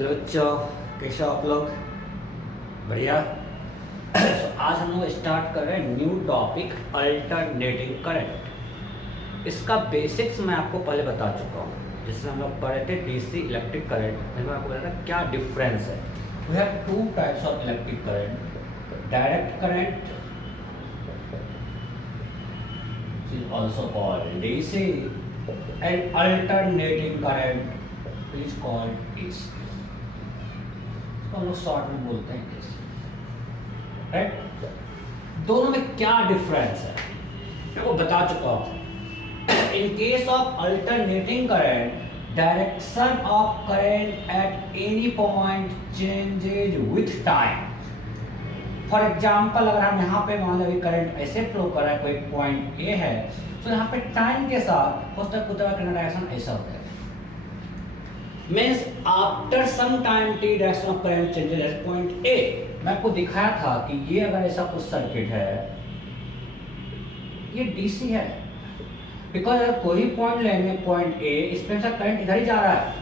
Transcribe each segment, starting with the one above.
Hello बच्चों, कैसे हो आप लोग? बढ़िया। तो आज हम लोग स्टार्ट कर रहे हैं न्यू टॉपिक अल्टरनेटिंग करंट। इसका बेसिक्स मैं आपको पहले बता चुका हूँ। जिससे हम लोग पढ़े थे डीसी इलेक्ट्रिक करंट, मैं आपको बताया था क्या डिफरेंस है। We have two types of electric current, direct current is also called DC and alternating current is called AC। तो हम लोग शॉर्ट में बोलते हैं AC, राइट? दोनों में क्या डिफरेंस है मैं वो बता चुका हूँ। इन case of alternating current, direction of current eight any point changes with time. For example, अगर हम यहाँ पे मान लो करंट ऐसे फ्लो कर रहा है, कोई पॉइंट ए है, तो यहाँ पे टाइम के साथ हो सकता है करंट डायरेक्शन ऐसा हो जाए। Means after some time t direction of current changes at point A. मैं आपको दिखाया था कि ये अगर ऐसा कुछ सर्किट है, ये डीसी है, बिकॉज अगर कोई पॉइंट लेंगे पॉइंट ए, इस पे करंट इधर ही जा रहा है।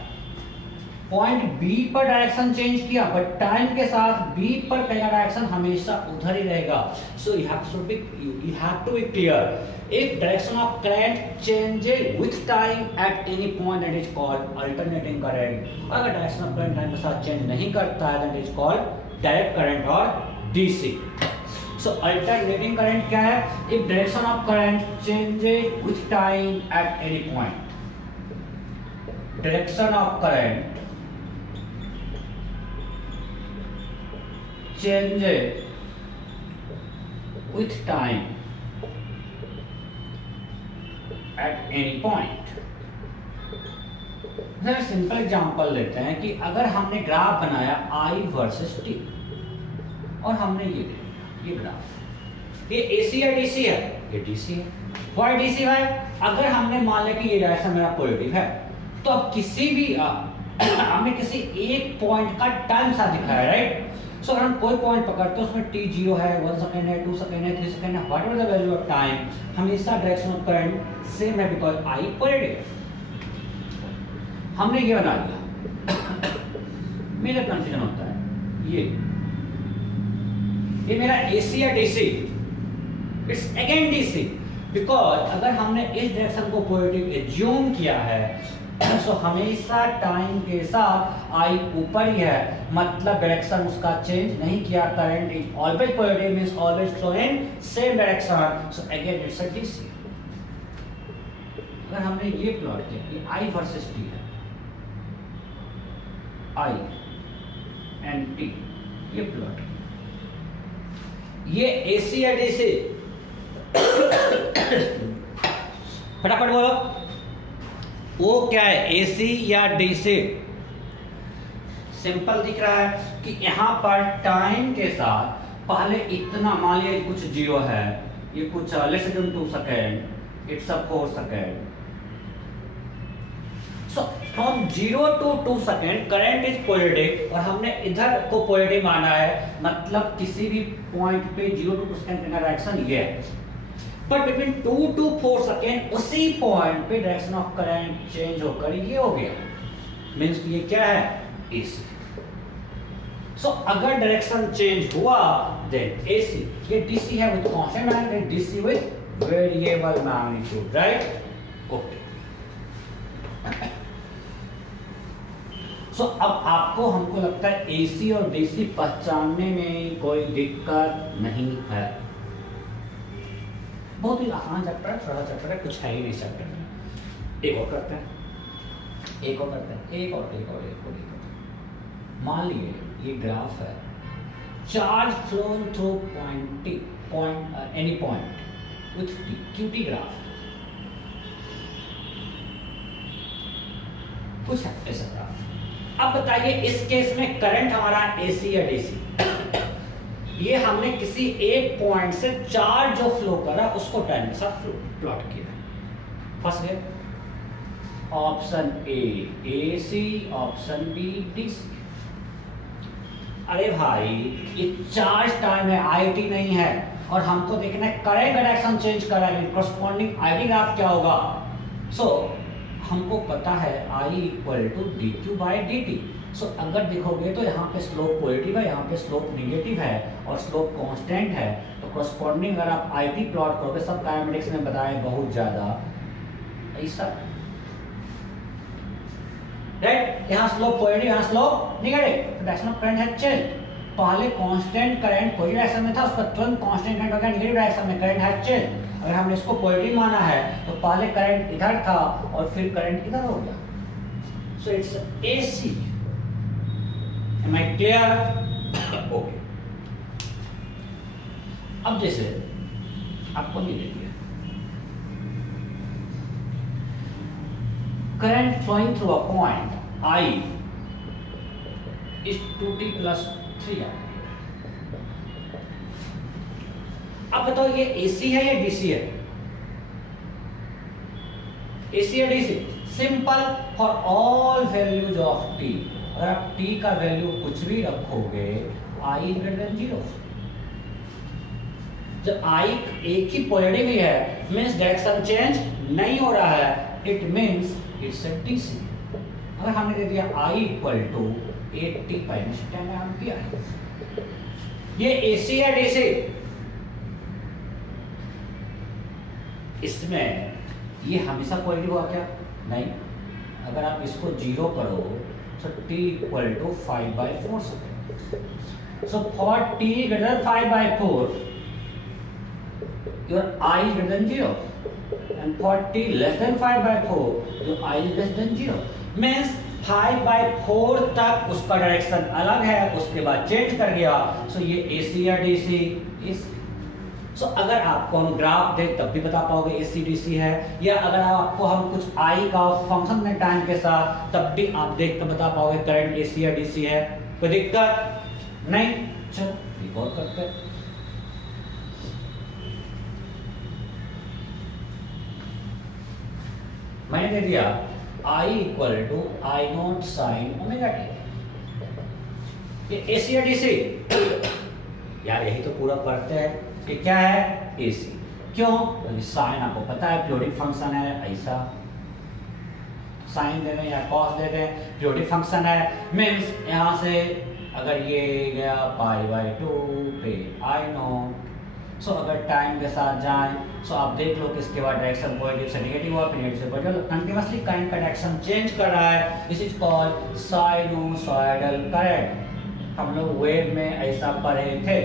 पॉइंट बी पर डायरेक्शन चेंज किया, बट टाइम के साथ बी पर पहला डायरेक्शन हमेशा उधर ही रहेगा। So you have to be clear, if direction of current changes with time at any point, that is called alternating current. अगर डायरेक्शन ऑफ करंट टाइम के साथ चेंज नहीं करता है, that is called direct current और DC. So alternating current क्या है? If direction of current changes with time at any point, direction of current changes with time at any point। जरा simple example लेते हैं कि अगर हमने ग्राफ बनाया I वर्सेस T और हमने ये ग्राफ, ये AC या DC है? ये DC है। Why DC है? अगर हमने मान लिया कि ये डायरेक्शन मेरा पॉजिटिव है, तो अब किसी भी हमने किसी एक पॉइंट का टाइम साथ दिखाया, राइट? सो अगर हम कोई पॉइंट पकड़ते हैं, उसमें t 0 है, 1 सेकंड है, 2 सेकंड है, 3 सेकंड है, what ever the value of time, हमेशा डायरेक्शन ऑफ करंट सेम है, बिकॉज I पॉजिटिव। हमने ये बना लिया। मेरा कंफ्यूजन होता है, ये मेरा AC या DC? It's again DC, because अगर हमने इस डायरेक्शन को पॉजिटिव एज्यूम किया है, सो हमेशा टाइम के साथ I ऊपर ही है, मतलब डायरेक्शन उसका चेंज नहीं किया। Current is always positive, means always flow in same direction, so again it's a DC. अगर हमने ये प्लॉट किया, ये I वर्सेस T है, I एंड T, ये प्लॉट, ये AC या DC? फटाफट बोलो, वो क्या है, AC या DC? सिंपल दिख रहा है कि यहाँ पर टाइम के साथ पहले इतना, मान लिया कुछ 0 है, ये कुछ less than 2 second, it's a 4 second. So from 0 to 2 second current is positive, और हमने इधर को पॉजिटिव माना है, मतलब किसी भी पॉइंट पे 0 to 2 सेकेंड का डायरेक्शन ये है। बट बिटवीन 2 to 4 सेकेंड उसी पॉइंट पे डायरेक्शन ऑफ करंट चेंज होकर ये हो गया, मींस ये क्या है, AC। सो अगर डायरेक्शन चेंज हुआ देन AC। ये DC है with constant magnitude, DC with variable magnitude, right? Okay. So अब आपको, हमको लगता है AC और DC पहचानने में कोई दिक्कत नहीं है। बहुत ही आसान चैप्टर है, थोड़ा चैप्टर है, कुछ है ही नहीं चैप्टर। एक और करते हैं, एक और करते हैं, एक और। मान लिए ये ग्राफ है, charge phloem through any point with T, QT graph कुछ है ऐसा ग्राफ। अब बताइए इस केस में करंट हमारा AC या DC? ये हमने किसी एक पॉइंट से चार्ज जो फ्लो कर रहा है उसको टाइम के साथ प्लॉट किया। फर्स्ट है option A AC, option B DC। अरे भाई, ये चार्ज टाइम है, IT नहीं है, और हमको देखना है करंट डायरेक्शन चेंज कर रहा है, कॉरस्पॉन्डिंग IT ग्राफ क्या होगा। सो हमको पता है I equal to d q by d t. So अगर देखोगे तो यहाँ पे स्लोप पॉजिटिव है, यहाँ पे स्लोप निगेटिव है और स्लोप कांस्टेंट है, तो कॉरस्पॉन्डिंग अगर आप आई टी प्लॉट करोगे, सब काइनेमेटिक्स में बताया बहुत ज़्यादा ऐसा, राइट। यहाँ स्लोप पॉजिटिव, यहाँ slope negative, direction of current है चेंज। पहले कांस्टेंट करंट पॉजिटिव डायरेक्शन में था, उसका तुरंत कांस्टेंट करंट हो गया निगेटिव डायरेक्शन में, करंट है चेंज। अगर हमने इसको पॉजिटिव माना है तो पहले करंट इधर था और फिर करंट इधर हो गया, so it's AC. Am I clear? Okay. अब जैसे आपको नहीं दे दिया current flowing through a point I is 2t + 3r। अब बताओ ये एसी है या डीसी है? एसी या DC? Simple, for all values of T, अगर आप टी का वैल्यू कुछ भी रखोगे आई ग्रेटर देन 0, जब आई एक ही पॉजिटिव ही है मींस डायरेक्शन चेंज नहीं हो रहा है, it means it's a DC. अगर हमने दे दिया आई इक्वल टू 80 - 10 एम्पियर, ये एसी या डीसी? इसमें ये हमेशा पॉजिटिव हुआ क्या? नहीं। अगर आप इसको 0 करो तो t equal to 5/4 second. So for t greater 5/4 your I is greater than 0 and for t less than 5/4 your I is less than 0 means 5/4 तक उसका डायरेक्शन अलग है, उसके बाद चेंज कर गया, सो ये AC या DC? AC। सो अगर आपको हम ग्राफ दें तब भी बता पाओगे AC DC है, या अगर आपको हम कुछ I का फंक्शन में टाइम के साथ तब भी आप देख कर बता पाओगे करंट AC या DC है। कोई दिक्कत नहीं? चलो एक और करते हैं। मैंने दे दिया I equal to I0 sin omega t। ये AC या DC? यार यही तो पूरा पढ़ते हैं कि क्या है AC। क्यों? क्योंकि साइन आपको पता है पीरियोडिक फंक्शन है, ऐसा साइन दे दें या कॉस दे दें, पीरियोडिक फंक्शन है, मींस यहाँ से अगर ये गया π/2 पे I0, सो अगर टाइम के साथ जाएं सो आप देख लो कि इसके बाद डायरेक्शन पॉजिटिव से नेगेटिव हुआ, फिर नेगेटिव से पॉजिटिव, कंटीन्यूअसली करंट का डायरेक्शन चेंज कर रहा है। This is called sinusoidal current. हम लोग वेव में ऐसा पढ़े थे,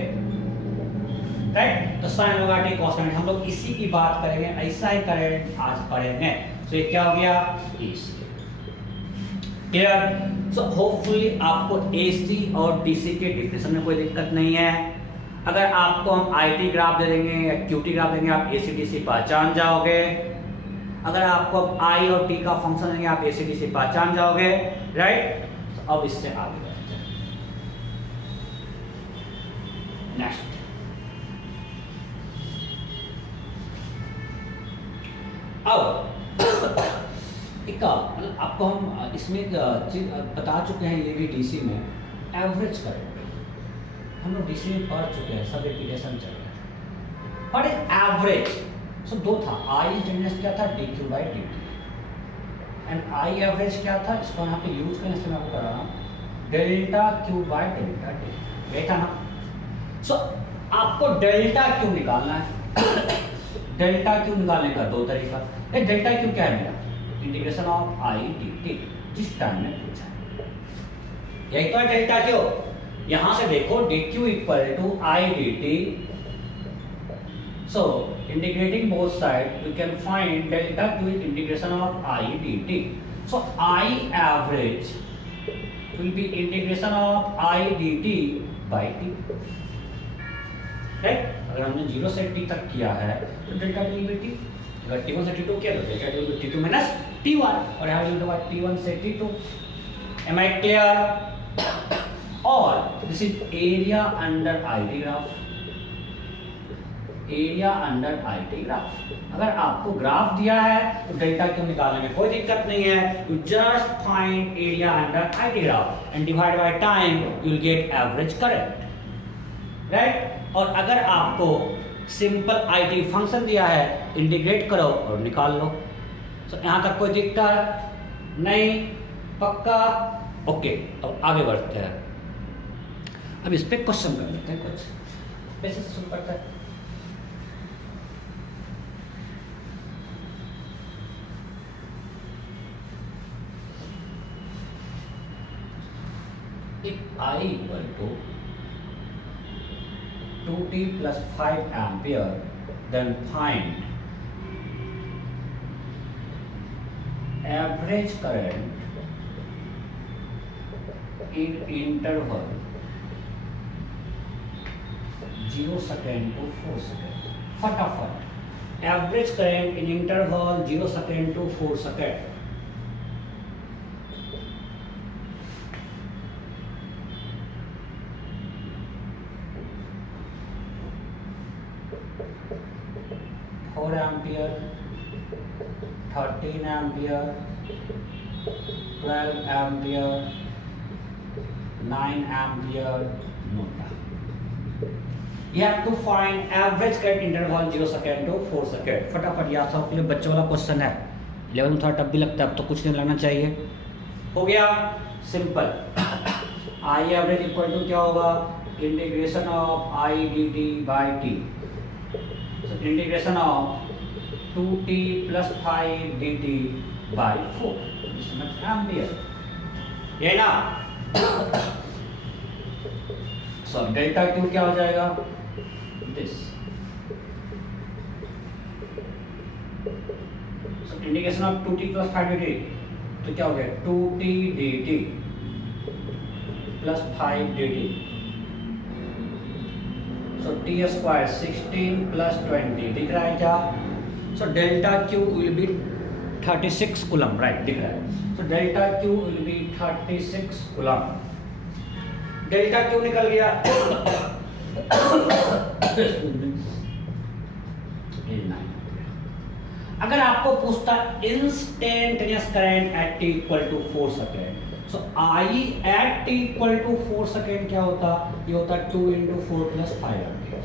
राइट। तो sign omega T cos current, हम लोग इसी की बात करेंगे, ऐसा ही करंट आज पढ़ेंगे। सो ये क्या हो गया? AC। क्लियर? सो होपफुली आपको AC और DC के डिफिनेशन में कोई दिक्कत नहीं है। अगर आपको हम IT ग्राफ दे देंगे या QT ग्राफ देंगे, आप AC DC पहचान जाओगे। अगर आपको I और T का फंक्शन देंगे, आप AC DC पहचान जाओगे, राइट। अब इससे आगे बढ़ते हैं। नेक्स्ट, अब एक मतलब आपको हम इसमें चीज बता चुके हैं, ये भी DC में एवरेज करंट हम लोग DC में पढ़ चुके हैं, सब रिपीटेशन चल रहा है। पर एवरेज सो दो था, I इंटीग्रेशन क्या था dq by dt, and I average क्या था, इसको यहाँ पे यूज करने से मैं आपको कर रहा हूँ delta q by delta T, ये था ना। सो आपको डेल्टा q निकालना है। डेल्टा q निकालने का दो तरीका है। डेल्टा q क्या है मेरा? इंटीग्रेशन ऑफ I dt, जिस टाइम में पूछा यही तो है डेल्टा q। यहां से देखो dq equal to I dt, so integrating both sides we can find delta q is integration of I dt, so I average will be integration of I dt by t, right। अगर हमने 0 से t तक किया है तो delta t will be t, अगर t1 से t2 किया तो delta t will be t2 minus t1, और यहाँ लिखा t1 से t2। Am I clear? और this is area under IT graph, area under IT graph. अगर आपको ग्राफ दिया है तो डेल्टा क्यू निकालने में कोई दिक्कत नहीं है, you just find area under IT graph and divide by time you will get average current, right. और अगर आपको सिंपल IT फंक्शन दिया है, इंटीग्रेट करो और निकाल लो, सो यहाँ तक कोई दिक्कत नहीं, पक्का? ओके, अब आगे बढ़ते हैं। अब इस पे क्वेश्चन कर लेते हैं कुछ, कैसे शुरू करते हैं। If I equal to 2t plus 5 ampere, then find average current in interval 0 second to 4 second. फटाफट average current in interval 0 second to 4 second. Four ampere, 13 ampere, 12 ampere, 9 ampere, NOTA. You have to find average current interval 0 second to 4 second. फटाफट याद सब के लिए बच्चों वाला question है, 11 में थोड़ा टफ भी लगता है, अब तो कुछ नहीं लगना चाहिए। हो गया simple. I average equal to क्या होगा, integration of I d t by t, integration of 2t plus 5 d t by 4 ampere, ये ना। सो डेल्टा क्यू क्या हो जाएगा, this. So integration of 2t plus 5 dt, तो क्या हो गया 2t dt plus 5 dt, so t square 16 plus 20, दिख रहा है क्या? So delta q will be 36 coulomb, right, दिख रहा है। So delta q will be 36 coulomb. Delta q निकल गया। अगर आपको पूछता instantaneous current at t equal to 4 second, so I at t equal to 4 second क्या होता, ये होता 2 into 4 plus 5 ampere,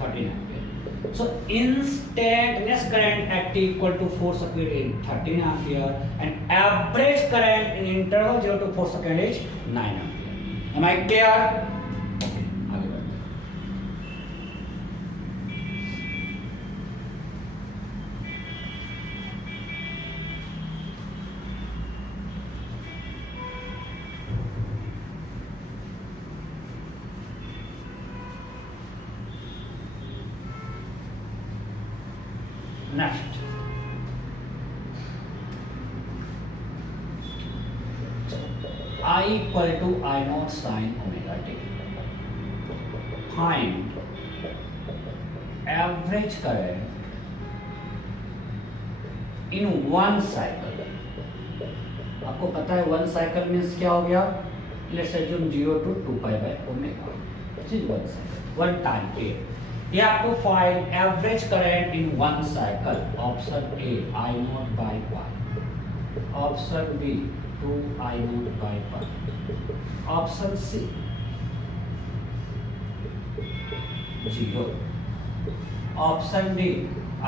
13 ampere. So instantaneous current at t equal to 4 second in 13 ampere and average current in interval 0 to 4 second is 9 ampere. Am I clear? Next, I equal to I naught sin omega t. Find average current in one cycle. आपको पता है one cycle means क्या हो गया, let's assume 0 to 2 pi by omega. This is one cycle, one time period. You have to find average current in one cycle. Option A, I naught by pi. Option B, 2 I naught by pi. Option C, 0. Option D,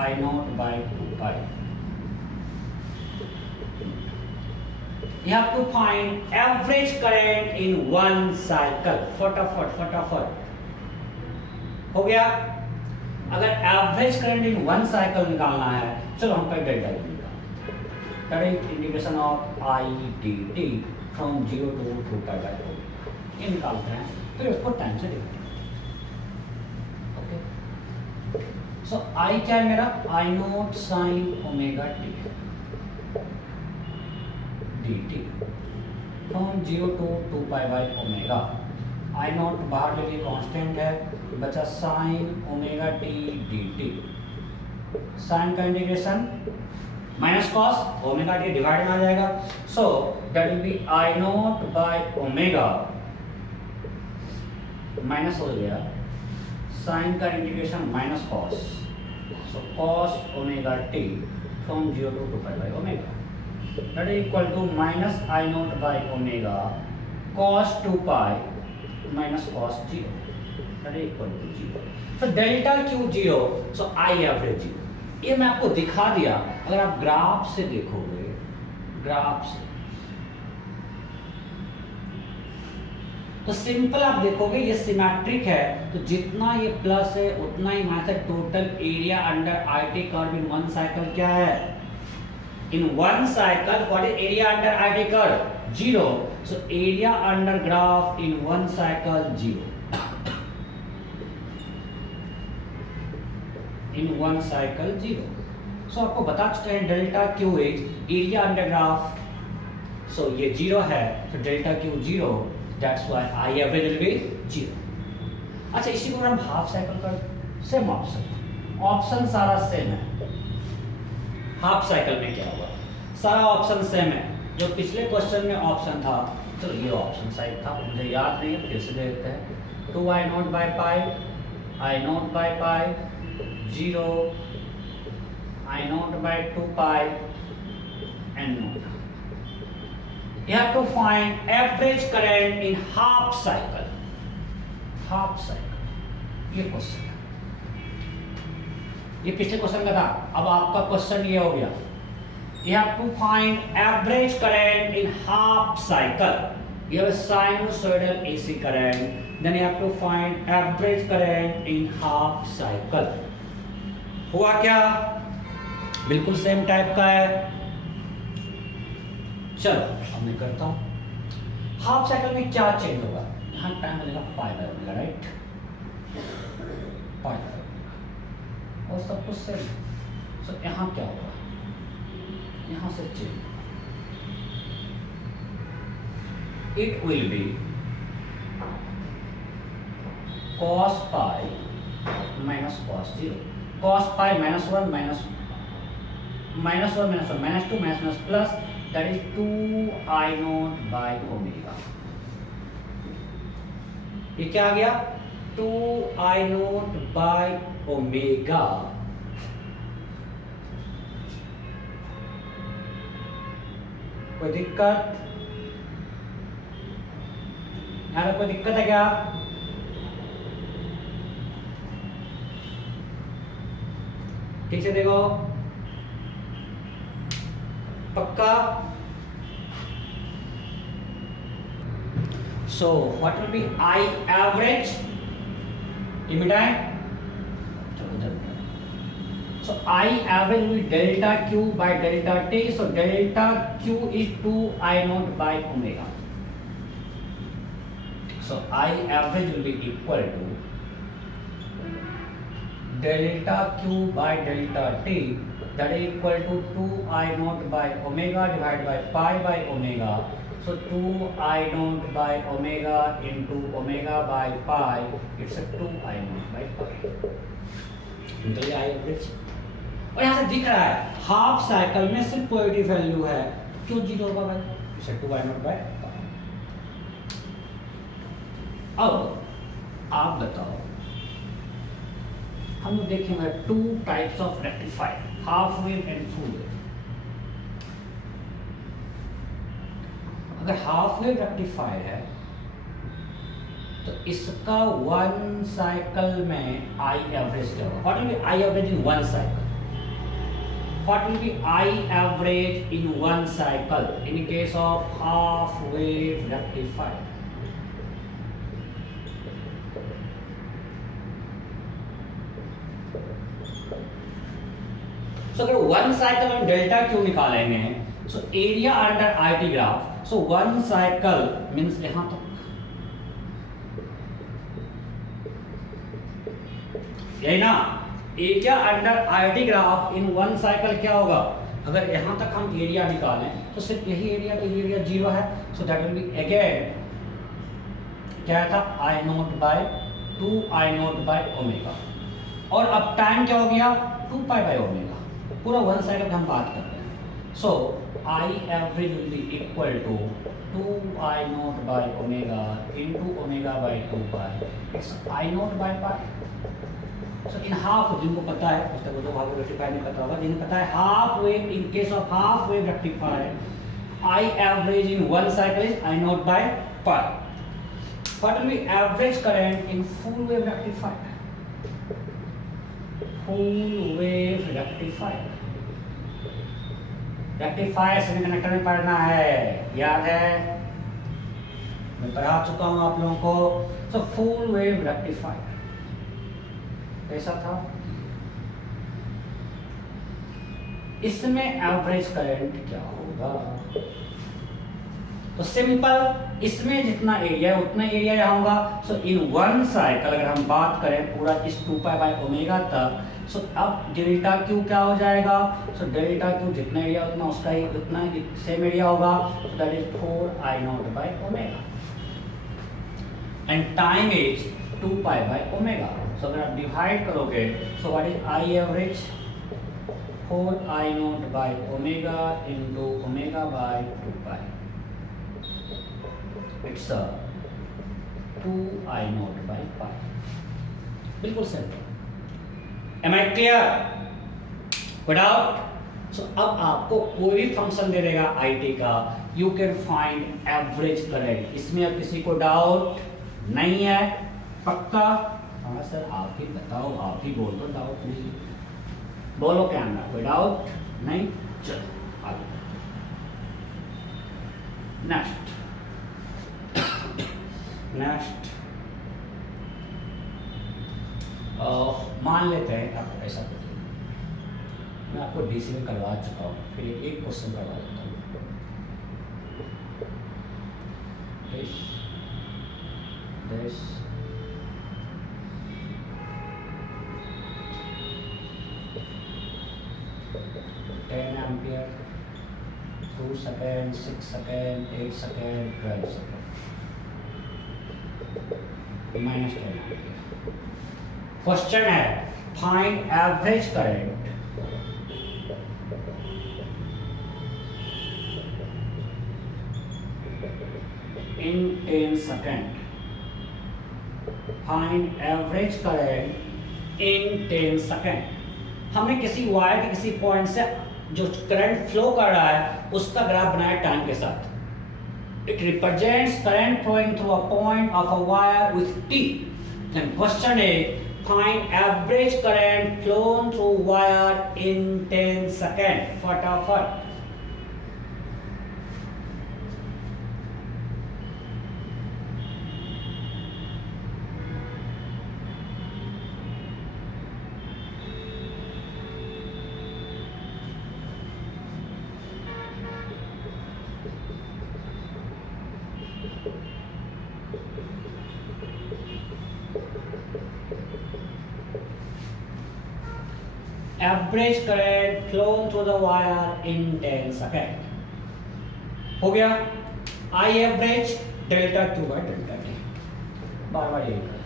I naught by 2 pi. You have to find average current in one cycle. फटाफट हो गया। अगर average current इन one cycle निकालना है, चलो हम पर delta निकालते हैं। Integration of I d t from 0 to 2 pi by omega, ये निकालते हैं, फिर उसको टाइम से देखते हैं। ओके, सो आई क्या है मेरा, I naught sine omega t d t from 0 to 2 pi by omega। I naught बाहर लेके कांस्टेंट है, बचा sine omega t d t. Sine का integration minus cos omega t divide में आ जाएगा, so that will be I naught by omega minus हो गया साइन का integration minus cos, so cos omega t from 0 to 2 pi by omega, that is equal to minus I naught by omega cos 2 pi minus cos 0, that is equal to 0. So delta Q 0, so I average 0. ये मैं आपको दिखा दिया। अगर आप graph से देखोगे, graph से तो सिंपल आप देखोगे ये सिमेट्रिक है, तो जितना ये प्लस है उतना ही माइनस है। Total area under IT curve in one cycle क्या है? In one cycle what is area under IT curve? 0। So area under graph in one cycle 0 in one cycle 0। So आपको बता चुके हैं delta q is area under graph. So ये 0 है, तो delta q 0, that's why I average will be 0। अच्छा, इसी को हम हाफ साइकिल कर, सेम ऑप्शन सारा सेम है। हाफ साइकिल में क्या होगा? सारा ऑप्शन सेम है। जो पिछले क्वेश्चन में ऑप्शन था, चलो ये ऑप्शन साइड था, मुझे याद नहीं है, फिर से देखते हैं। 2i0 by pi, i0 by pi 0, i0 by 2 pi and naught. You have to find average current in half cycle. Half cycle. ये क्वेश्चन है, ये पिछले क्वेश्चन का था। अब आपका क्वेश्चन ये हो गया, you have to find average current in half cycle. You have a sinusoidal AC current, then you have to find average current in half cycle. हुआ क्या? बिल्कुल सेम टाइप का है। चलो अब मैं करता हूं। हाफ साइकिल में क्या चेंज होगा? यहाँ टाइम लगेगा पाई by omega, right? Pi by omega और सब कुछ सेम। सो यहाँ क्या होगा? यहाँ से change, it will be cos pi minus cos 0, cos pi minus 1 minus 1 minus 1 minus 2 minus plus, that is 2i0 by omega. ये क्या आ गया? 2i0 by omega. कोई दिक्कत? यहाँ कोई दिक्कत है क्या? ठीक से देखो, पक्का? So what will be I average? इमिटाएं, so I average will be delta Q by delta T, so delta Q is 2i0 by omega, so I average will be equal to delta Q by delta T, that is equal to 2i0 by omega divided by pi by omega, so 2i0 by omega into omega by pi, it's a 2i0 by pi। तो ये I average, और यहाँ से दिख रहा है half cycle में सिर्फ पॉजिटिव वैल्यू है, क्यों 0 होगा भाई? इसे 2i0 बाय pi। अब आप बताओ, हम लोग देखेंगे to types of rectifier, half wave and full wave. अगर हाफ वेव रेक्टिफायर है तो इसका वन साइकिल में आई एवरेज क्या होगा? What will be I average in one cycle? What will be I average in one cycle in case of half wave rectifier? So अगर one cycle में delta Q निकालेंगे, so area under IT graph, so one cycle means यहाँ तक, यही ना? Area under IT graph in one cycle क्या होगा? अगर यहाँ तक हम एरिया निकालें तो सिर्फ यही एरिया, तो ये एरिया 0 है, सो दैट विल बी अगेन क्या था? i0 bye 2i0 by omega, और अब टाइम क्या हो गया? 2 पाई बाय ओमेगा। पूरा वन साइकिल हम बात कर रहे हैं। So I average will be equal to 2i0 by omega into omega by 2 pi, it's i0 by pi. So in half, जिनको पता है उसको दो हाफ वेव रेक्टिफायर नहीं पता होगा, जिन्हें पता है half wave, in case of half wave rectifier I average in one cycle is i0 by pi. What will B average current in full wave rectifier? Full wave rectifier. Rectifier semiconductor में पढ़ना है, याद है, मैं पढ़ा चुका हूं आप लोगों को। सो फुल वेव रेक्टिफायर कैसा था, इसमें एवरेज करंट क्या होगा। तो सिंपल, इसमें जितना एरिया है उतना एरिया यहाँ होगा। सो इन वन साइकिल अगर हम बात करें पूरा इस 2π/ω तक, सो अब डेल्टा क्यू क्या हो जाएगा। सो डेल्टा क्यू जितना एरिया उतना उसका ही उतना सेम एरिया होगा। So that is 4I0/ω and time is 2π/ω। So अगर आप डिवाइड करोगे, so what is I average, 4I0/ω into ω/2π, it's 2I0/π। बिल्कुल simple, am I clear, without. So अब आपको कोई भी फंक्शन दे देगा आई टी का, you can find average current. इसमें अब किसी को डाउट नहीं है, पक्का। हाँ सर आप ही बताओ, आप ही बोल दो, डाउट नहीं बोलो, कैमरा कोई डाउट नहीं। चलो आगे, नेक्स्ट नेक्स्ट मान लेते हैं आप ऐसा कुछ, मैं आपको डीसी में करवा चुका हूँ, फिर एक क्वेश्चन करवा देता हूँ। this 10 ampere, 2 seconds, 6 seconds, 8 seconds, 12 seconds, -10 ampere। Question है find average current in 10 seconds। Find average current in 10 second. हमने किसी वायर के किसी पॉइंट से जो करंट फ्लो कर रहा है उसका ग्राफ बनाया टाइम के साथ। It represents current flowing through a point of a wire with t. And question is find average current flown through wire in 10 second. फटाफट average current flown through the wire in 10 second हो गया। I average delta q by delta t, बार बार यही कर,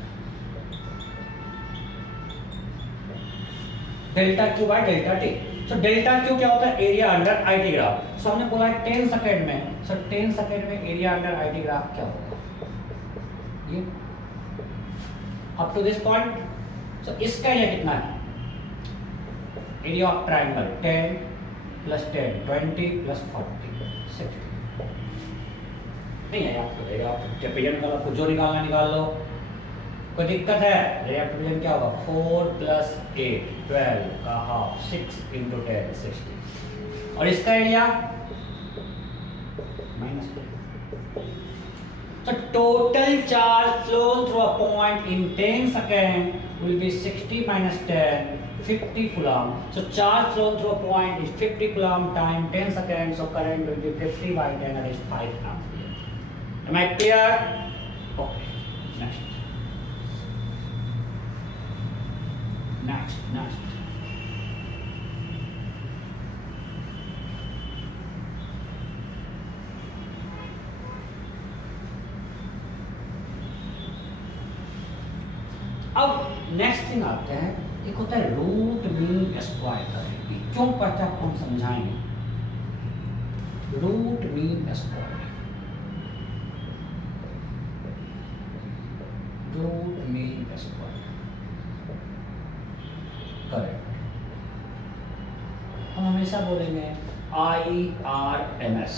delta q by delta t. So delta q क्या होता है, area under I t graph. So हमने बोला है 10 सेकेंड में। सो 10 सेकेंड में area under I t graph क्या होगा, ये अप टू दिस पॉइंट। सो इसका एरिया कितना है, एरिया ऑफ ट्राइंगल 10 + 10 20 + 40 60। नहीं है आपको एरिया ऑफ ट्राइंगल निकालो, आपको जो निकालना निकाल लो, कोई दिक्कत है। एरिया ऑफ ट्राइंगल क्या होगा, 4 + 8 12 का हाफ, 6 × 10 60। और इसका area -2। So total charge flown through a point in 10 seconds will be 60 - 10, 50 coulomb. So charge flown through a point is 50 coulomb time 10 seconds. So current will be 50/10, that is 5 ampere. Am I clear? Okay. Next. अब next thing आते हैं, एक होता है root mean square current. क्यों पढ़ते हैं आपको हम समझाएंगे। Root mean square, root mean square current हम हमेशा बोलेंगे IRMS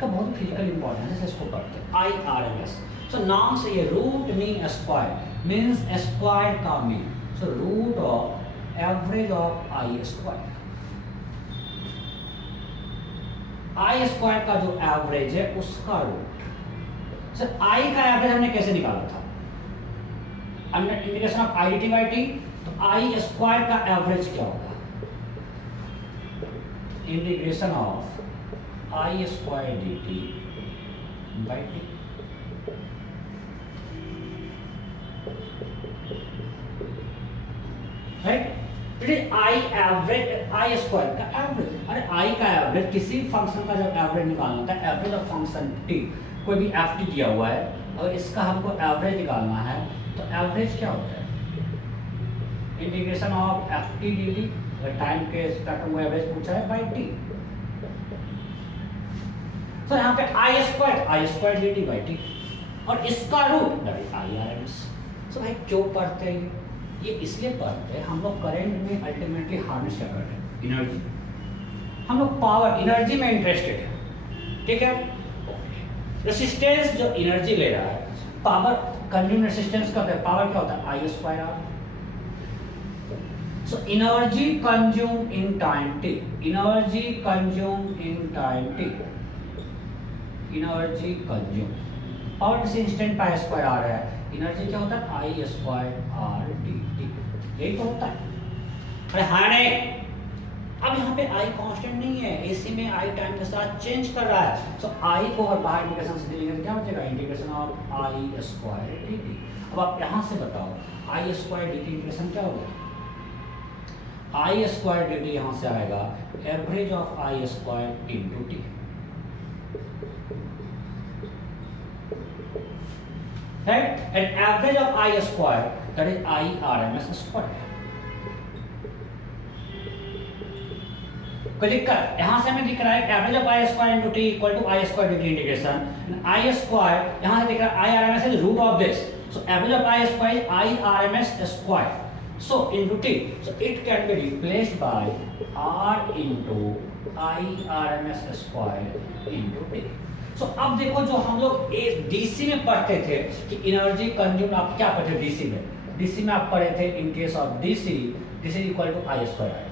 का बहुत फिजिकल इंपॉर्टेंस है, इसको पढ़ते हैं IRMS। सो नाम से ये root mean square means square का mean. So root of average of I square. I square का जो एवरेज है उसका रूट. सर I का एवरेज हमने कैसे निकाला था? हमने integration of I dt by t, तो I स्क्वायर का एवरेज क्या होगा? Integration of I square dt by t. Right. I average, I square का एवरेज. अरे आई का एवरेज, किसी फंक्शन का जब एवरेज निकालना होता है, एवरेज ऑफ फंक्शन टी, कोई भी एफ टी दिया हुआ है और इसका हमको एवरेज निकालना है, तो एवरेज क्या होता है? Integration of f t d t, time के स्पेक्ट्रम को एवरेज पूछा है बाई टी. तो यहाँ पे I square d t by t और इसका root I R M S. तो भाई क्यों पढ़ते हैं ये? इसलिए पढ़ते हैं, हम लोग करंट में अल्टीमेटली हार्नेस क्या कर रहे हैं? एनर्जी. हम लोग पावर, एनर्जी में इंटरेस्टेड है. ठीक है. रेसिस्टेंस जो एनर्जी ले रहा है, पावर कंज्यूम रेसिस्टेंस का पावर क्या होता है? I square R. So energy consume in time t, energy consume in time t, energy consume, power किसी इंस्टेंट पाई स्क्वायर आ रहा है, एनर्जी क्या होता है? I square R d t. यही तो होता है. अरे हाँ नहीं, अब यहाँ पे आई कांस्टेंट नहीं है, एसी में आई टाइम के साथ चेंज कर रहा है. तो आई को अगर बाहर इंटीग्रेशन से लेंगे तो क्या बचेगा? Integration of I square d T. अब आप यहाँ से बताओ आई स्क्वायर डी टी इंटीग्रेशन क्या हो गया? आई स्क्वायर डी टी यहाँ से आएगा average of I square into T. Right? And average of I square, that is I RMS square. कोई दिक्कत? यहाँ से हमें दिख रहा है average of I square into t equal to I square d integration. I square यहाँ से दिख रहा है I R M S is root of this. So average of I square I R M S square. So into t. So it can be replaced by R into I R M S square into t. तो अब देखो जो हम लोग DC में पढ़ते थे कि एनर्जी कंज्यूम, आप क्या पढ़ते थे डीसी में? डीसी में आप पढ़े थे in case of DC, this is equal to I square.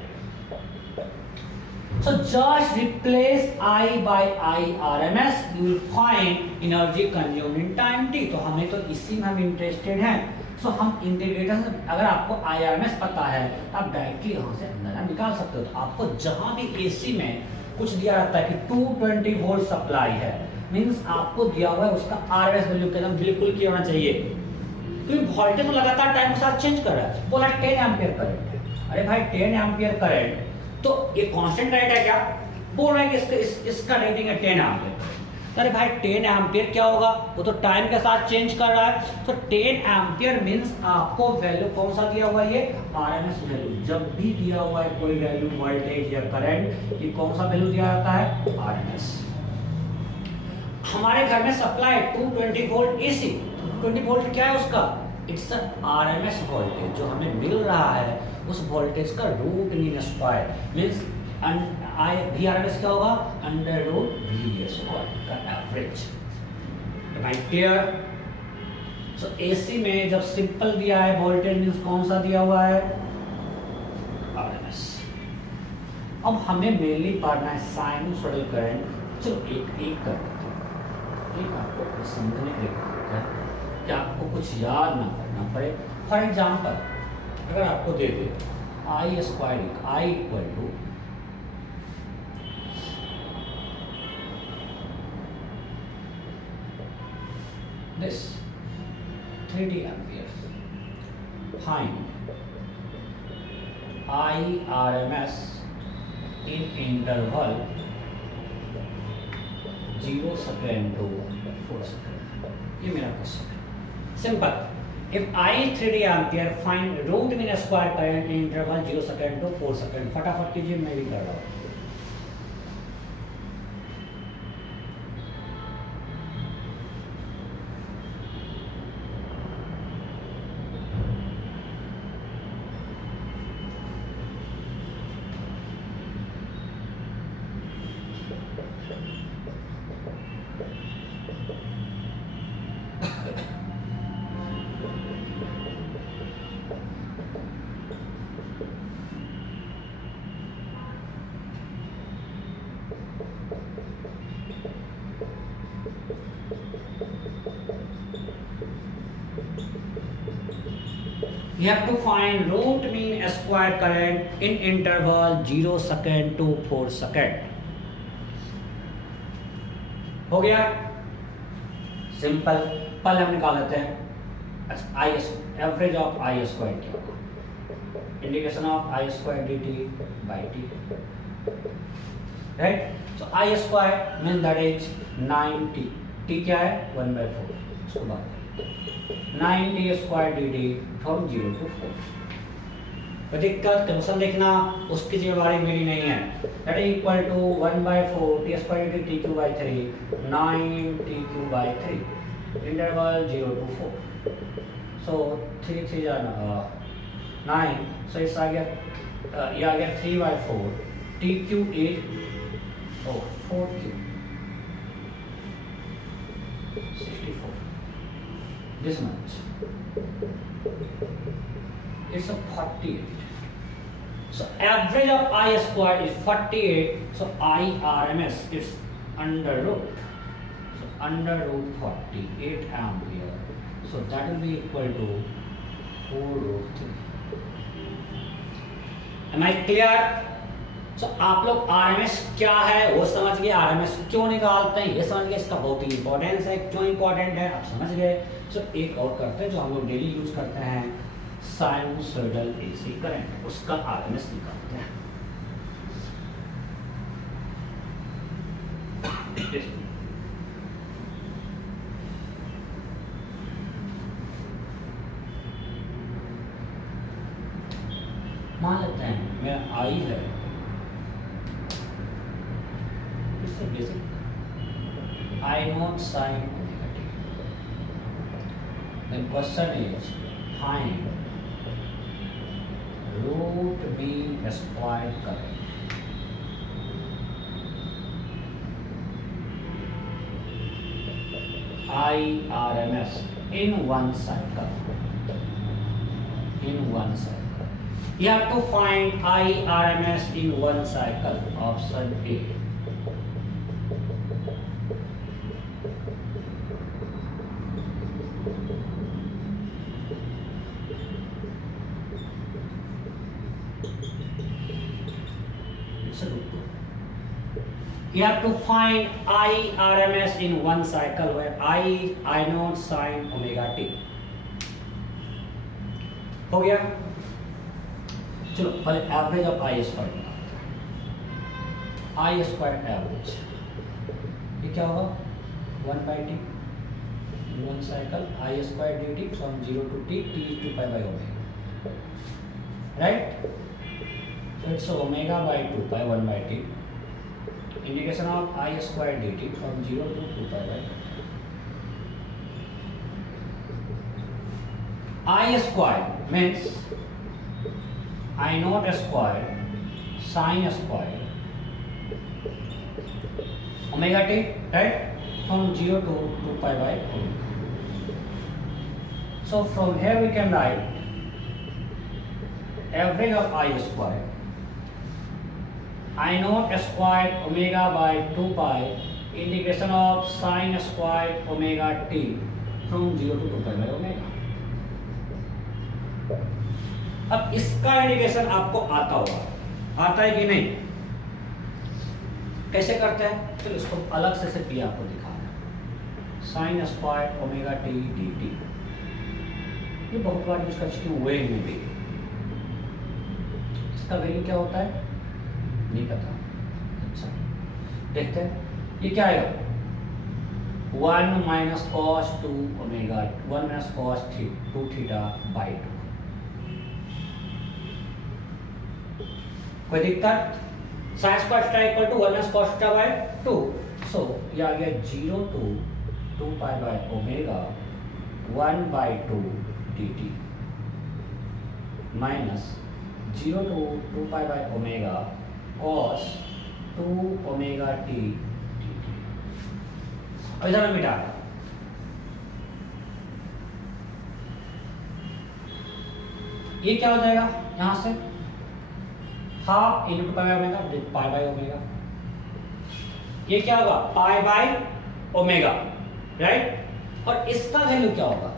So just replace I by I R M S, you will find energy consume in time t. तो हमें तो इसी में हम इंटरेस्टेड हैं. सो हम इंटीग्रेटर से अगर आपको आई आर एम एस पता है तो आप डायरेक्टली यहाँ से अंदाजा निकाल सकते हो. तो आपको जहाँ भी एसी में कुछ दिया रहता है कि 220 वोल्ट सप्लाई है, मींस आपको दिया हुआ है उसका आरएस वैल्यू के बिल्कुल क्या होना चाहिए, क्योंकि वोल्टेज तो लगातार टाइम के साथ चेंज कर रहा है. बोला 10 एम्पियर करंट है. अरे भाई 10 एम्पियर करंट तो ये कांस्टेंट करंट है क्या? बोल रहा है कि इसका रेटिंग है 10 एम्पियर. अरे भाई 10 एम्पियर क्या होगा? वो तो टाइम के साथ चेंज कर रहा है. तो 10 एम्पियर मींस आपको वैल्यू कौन सा दिया हुआ है? ये आरएमएस वैल्यू. जब भी दिया हुआ है कोई वैल्यू वोल्टेज या करंट, ये कौन सा वैल्यू दिया जाता है? आरएमएस. हमारे घर में सप्लाई 220 वोल्ट एसी. 20 वोल्ट क्या है उसका? It's RMS voltage. जो हमें मिल रहा है उस वोल्टेज का root mean square means I V R M S क्या होगा? अंडर रूट वी स्क्वायर का average. My dear, so AC में जब सिंपल दिया है वोल्टेज मींस कौन सा दिया हुआ है? आरएमएस. अब हमें मेनली पढ़ना है साइनसॉइडल करंट. चलो एक एक कर देते हैं, एक आपको समझने के लिए कि आपको कुछ याद ना करना पड़े. फॉर एग्जाम्पल अगर आपको दे दे I square I equal to this 3D ampere, find IRMS in interval 0 second to 4 second. ये मेरा क्वेश्चन है. Simple. If I 3D ampere, find root mean square current in interval 0 second to 4 second. फटाफट कीजिए, मैं भी कर रहा हूँ. You have to find root mean square current in interval 0 second to 4 second. हो गया सिंपल. पहले हम निकाल लेते हैं I average of I square क्या होगा. Indication of I square d t by t. Right. So I square mean that is 9t. T क्या है 1/4. उसको बात 9t square d t from 0 to 4. तो दिक्कत टेंशन देखना उसकी जिम्मेवारी मेरी नहीं है. That is equal to 1/4 t square d t q by 3 9t q by 3 interval 0 to 4. So 3 3 जाना 9. सो इस आ गया ये आ गया 3/4 T Q is 4 Q 64. This much. It's a 48. So average of I square is 48. So I RMS is under root. So under root 48 ampere. So that will be equal to 4 root 3. Am I clear? So आप लोग RMS क्या है वो समझ गए. RMS क्यों निकालते हैं ये समझ गए. इसका बहुत ही इंपॉर्टेंस है. क्यों इंपॉर्टेंट है आप समझ गए. सो एक और करते हैं जो हम लोग डेली यूज करते हैं साइनसोइडल एसी करंट. उसका RMS निकालते हैं. मान लेते हैं मेरा आई है basic I naught sine omega T. Then question is find root mean square current. IRMS in one cycle. In one cycle. You have to find IRMS in one cycle. Option A. You have to find IRMS in one cycle where I naught sin omega t. हो गया. चलो पहले average of I square निकालते हैं. आई square average ये क्या होगा 1/t one cycle I square d t from 0 to t is to pi by omega. Right? So it's omega by 2 pi 1/t. Indication of I square dt from 0 to 2 pi by 2. I square means I naught square sin square omega t, right? From 0 to 2 pi by omega. So from here we can write average of I square I naught squared omega by 2 pi integration of sin squared omega t from 0 to 2 pi by omega. अब इसका integration आपको आता होगा. आता है कि नहीं. कैसे करते हैं चलो इसको अलग से सिर्फ ये आपको दिखा रहा है. sin squared omega t dt ये बहुत बार यूज कर चुके वे में भी. इसका वैल्यू क्या होता है नहीं पता. अच्छा देखते हैं ये क्या आएगा 1 minus cos 2 omega 1 minus cos 2 theta by 2. कोई दिक्कत. Sine square theta equal to 1 minus cos theta by 2. So ये आ गया 0 to 2 pi by omega 1/2 dt minus 0 to 2 pi by omega cos 2 omega t dt. अब इधर में मिटा ये क्या हो जाएगा यहां से half into pi by omega pi by omega. ये क्या होगा पाई बाई ओमेगा. राइट. और इसका वैल्यू क्या होगा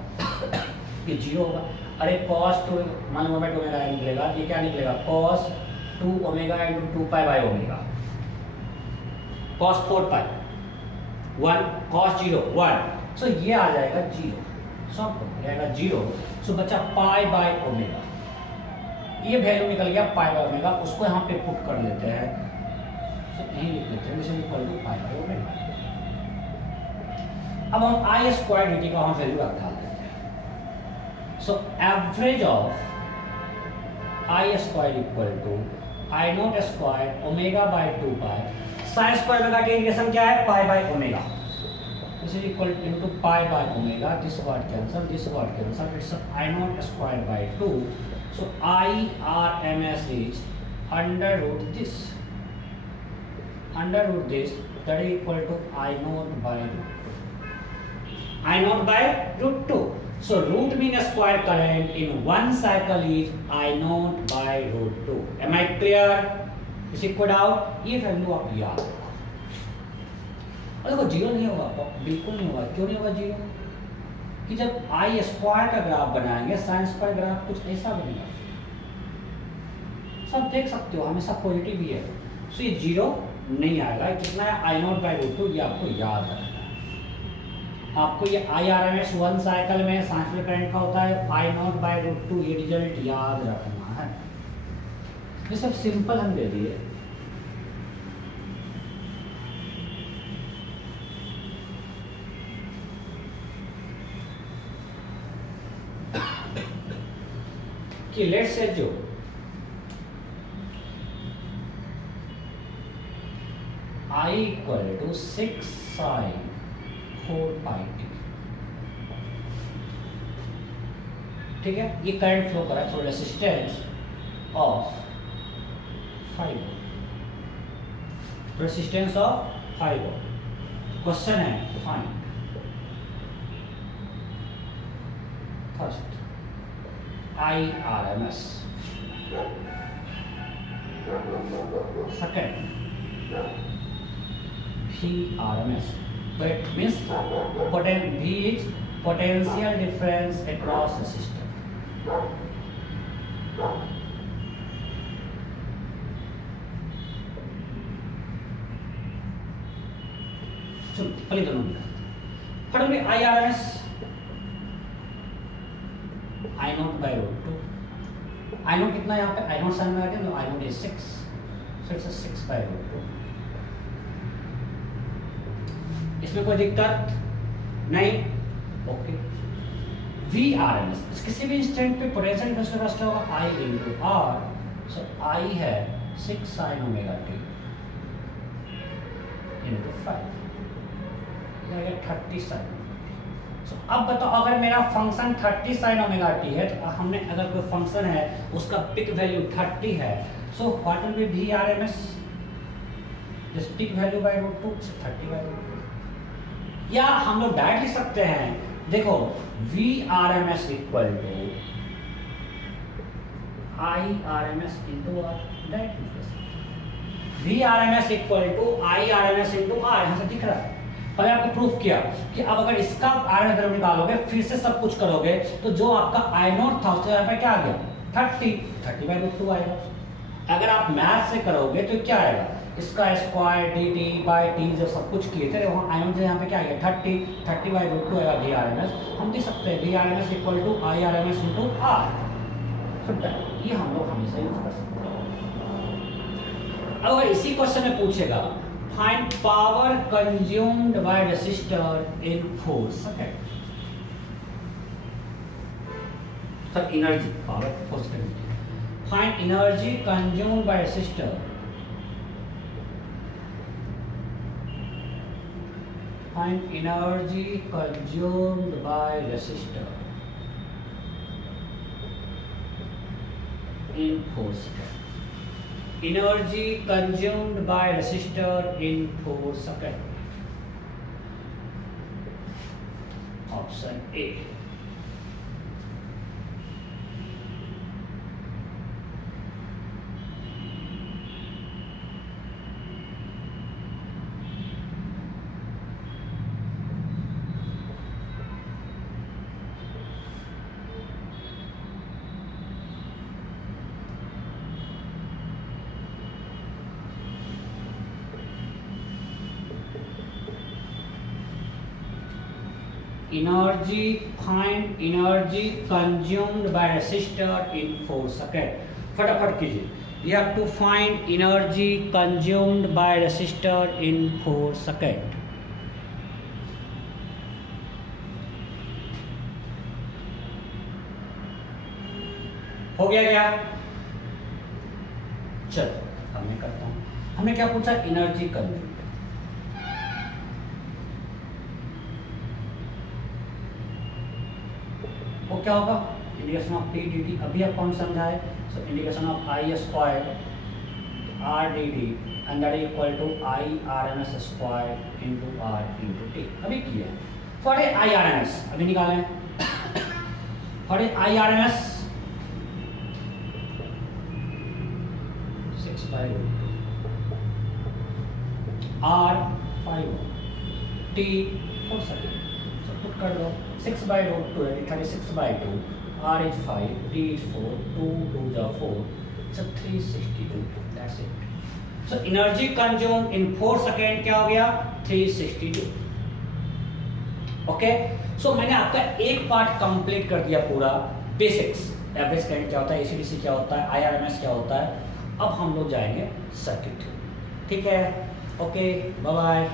ये 0 होगा. अरे cos 2 मान लो मैं 2 ओमेगा निकलेगा, ये क्या निकलेगा cos 2 omega into 2 pi by omega, cos 4 pi 1 cos 0 1, सो ये आ जाएगा 0, सब जाएगा 0, सो बचा पाई बाई ओमेगा, ये वैल्यू निकल गया पाई बाई ओमेगा, उसको यहाँ पे पुट कर लेते हैं, सो यही लिख लेते हैं this is equal to pi by omega. अब हम आई स्क्वायर dt का हम वैल्यू रख डालते हैं, so average of I square equal to I naught square omega by 2 pi, sine square omega का इंटीग्रेशन क्या है pi by omega, this is equal to pi by omega, this word cancel, it's I naught square by 2, so I R M S is under root this that is equal to I naught by root 2. So root mean square current in one cycle is I naught by root 2. Am I clear? इसे code out, ये value आप याद रखो। और देखो zero नहीं होगा, बिल्कुल नहीं होगा, क्यों नहीं होगा जीरो? कि जब आई स्क्वायर का ग्राफ बनाएंगे साइन स्क्वायर ग्राफ कुछ ऐसा बनेगा, सब देख सकते हो हमेशा पॉजिटिव ही है, सो ये जीरो नहीं आएगा, कितना है आई नॉट बाय रूट 2, ये आपको याद रखना है। आपको ये I R M S 1 cycle में साइक्लिक करंट का होता है आई नॉट बाय रूट 2, ये रिजल्ट याद रखना है, ये सब सिंपल हम दे दिए। कि लेट्स से जो I equal to 6 sine 4 pi t, ठीक है, ये करंट फ्लो कर रहा है through resistance of 5 ohm. Question है find first I R M S, second V R M S, but means V is potential difference across the system. चलो पहले दोनों फट में I R M S I naught by root 2, I naught कितना यहाँ पे I naught sine में आ गया, I naught is 6, so it's a 6 by root 2, इसमें कोई दिक्कत नहीं, okay. V R M S किसी भी इंस्टेंट पे पोटेंशियल डिफरेंस का क्या होगा आई इंटू आर, सो आई है 6 साइन ओमेगा टी इंटू 5, ये 30 साइन। सो अब बताओ अगर मेरा फंक्शन 30 साइन ओमेगा टी है, तो हमने अगर कोई फंक्शन है उसका पिक वैल्यू 30 है, so what will be V R M S, this peak value by root 2, 30 by root 2। या हम लोग डायरेक्ट लिख सकते हैं, देखो V R M S equal to I R M S into R, direct V R M S equal to I R M S into R, यहाँ से दिख रहा है। पहले आपको प्रूफ किया कि अब अगर इसका आर एम एस निकालोगे फिर से सब कुछ करोगे, तो जो आपका आई नॉट था उससे यहाँ पे क्या आ गया 30 बाय रूट 2 आएगा। अगर आप मैथ से करोगे तो क्या आएगा, इसका square d t by T, जब सब कुछ किए थे वहाँ आई से यहाँ पे क्या आ गया 30 बाई रूट 2 आएगा वी आर एम एस। हम देख सकते हैं V R M S equal to I R M S into R, ये हम लोग हमेशा यूज कर सकते हैं। अगर इसी क्वेश्चन में पूछेगा find power consumed by resistor in 4 second, sir energy power 4 second, find energy consumed by resistor, find energy consumed by resistor in 4 seconds. Energy consumed by resistor in 4 seconds. Option A. Find energy consumed by resistor in 4 second. फटाफट कीजिए। You have to find energy consumed by resistor in 4 second. हो गया क्या? चलो अब मैं करता हूं। हमने क्या पूछा? Energy consumed. वो क्या होगा? Integration of P D T. अभी आप कौन समझाए? So integration of I square R D D and that is equal to I R N S square into R into T. अभी किया है। For A I R N S अभी निकालें। For A I R N S 6/2 R 5 T 4 second. So put कर दो। 6/2 36/2 R is 5, T is 4, 2 2s are 4, so 362. That's it. So energy consumed in 4 second क्या हो गया? 362. Okay, सो मैंने आपका एक पार्ट कंप्लीट कर दिया पूरा। बेसिक्स, एवरेज करंट क्या होता है, एसीडीसी क्या होता है, आईआरएमएस क्या होता है। अब हम लोग जाएंगे सर्किट। ठीक है, ओके, बाय बाय।